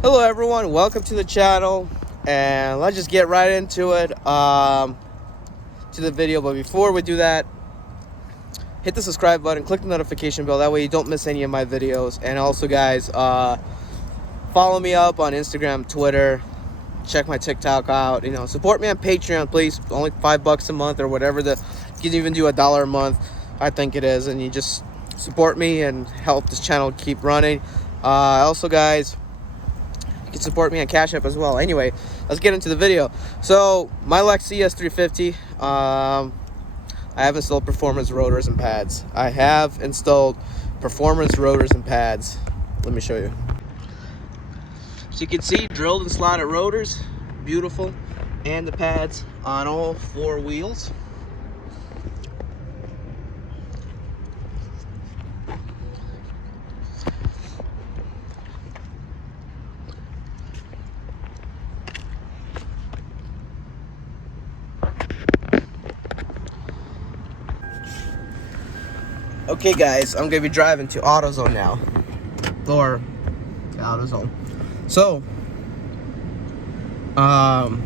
Hello everyone, welcome to the channel, and let's just get right into it, to the video. But before we do that, hit the subscribe button, click the notification bell, that way you don't miss any of my videos. And also guys, follow me up on Instagram, Twitter, check my TikTok out, support me on Patreon please. Only $5 a month or whatever, you can even do $1 a month, I think it is, and you just support me and help this channel keep running. Also guys, you can support me on Cash App as well. Anyway, let's get into the video. So my Lexus ES350, I have installed performance rotors and pads. I have installed performance rotors and pads. Let me show you. So you can see drilled and slotted rotors, beautiful, and the pads on all 4 wheels. Okay guys, I'm gonna be driving to AutoZone now, or AutoZone. So, and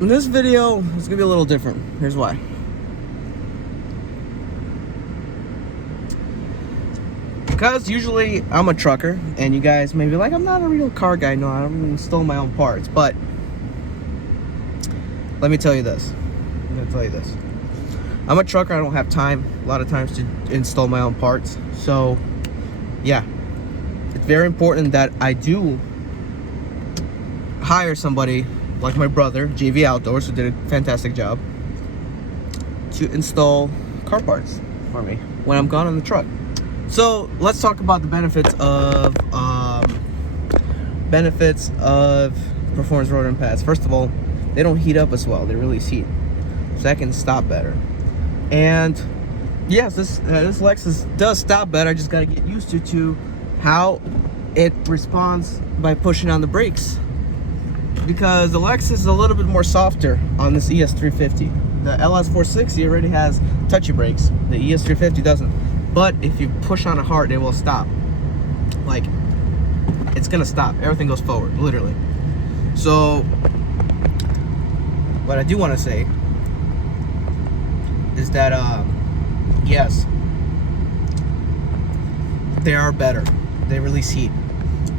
in this video, it's gonna be a little different. Here's why. Because usually I'm a trucker, and you guys may be like, I'm not a real car guy. No, I don't install my own parts. But let me tell you this. I'm a trucker. I don't have time a lot of times to install my own parts. So yeah, it's very important that I do hire somebody like my brother, JV Outdoors, who did a fantastic job, to install car parts for me when I'm gone on the truck. So let's talk about the benefits of performance rotor and pads. First of all, they don't heat up as well. They release heat, so that can stop better. And yes, this Lexus does stop better. I just got to get used to how it responds by pushing on the brakes, because the Lexus is a little bit more softer on this ES350. The LS460 already has touchy brakes. The ES350 doesn't. But if you push on it hard, it will stop. Like, it's gonna stop. Everything goes forward, literally. So what I do want to say is that yes, they are better. They release heat.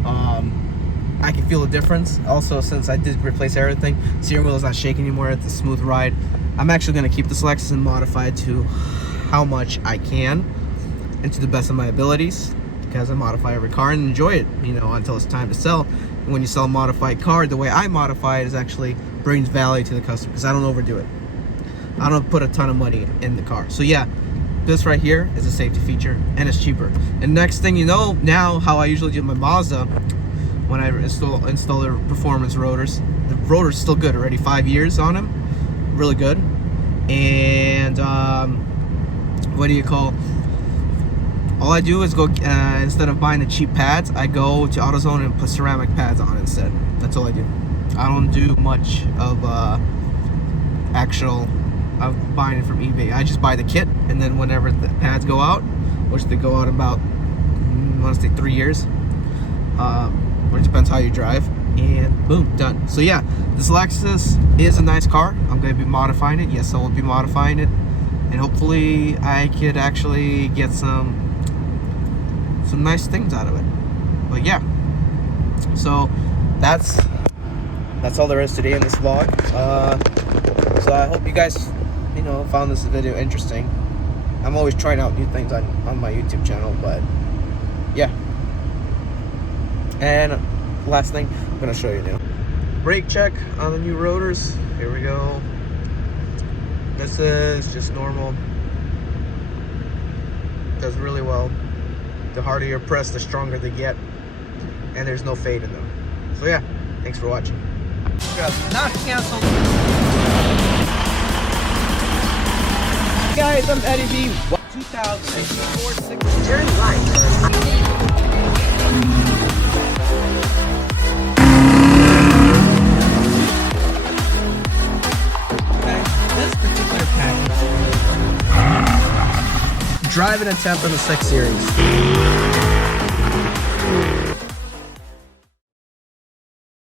I can feel the difference. Also, since I did replace everything, steering wheel is not shaking anymore. It's a smooth ride. I'm actually going to keep this Lexus and modify it to how much I can and to the best of my abilities, because I modify every car and enjoy it, until it's time to sell. And when you sell a modified car, the way I modify it is actually brings value to the customer, because I don't overdo it. I don't put a ton of money in the car. So yeah, this right here is a safety feature, and it's cheaper. And next thing you know, now how I usually do my Mazda, when I install the performance rotors, the rotor's still good already, 5 years on them, really good. And all I do is go, instead of buying the cheap pads, I go to AutoZone and put ceramic pads on instead. That's all I do. I don't do much of buying it from eBay. I just buy the kit, and then whenever the pads go out, which they go out about, I want to say 3 years, or it depends how you drive, and boom, done. So yeah, this Lexus is a nice car. I'm going to be modifying it. Yes, I will be modifying it, and hopefully I could actually get some nice things out of it. But yeah, so that's all there is today in this vlog. So I hope you guys found this video interesting. I'm always trying out new things on my YouTube channel, but yeah. And last thing I'm gonna show you now, brake check on the new rotors. Here we go. This is just normal. Does really well. The harder you press, the stronger they get, and there's no fade in them. So yeah, thanks for watching. Not canceled. Guys, I'm Eddie B. 2004 turn right. This particular package, driving a temp in the 6 Series.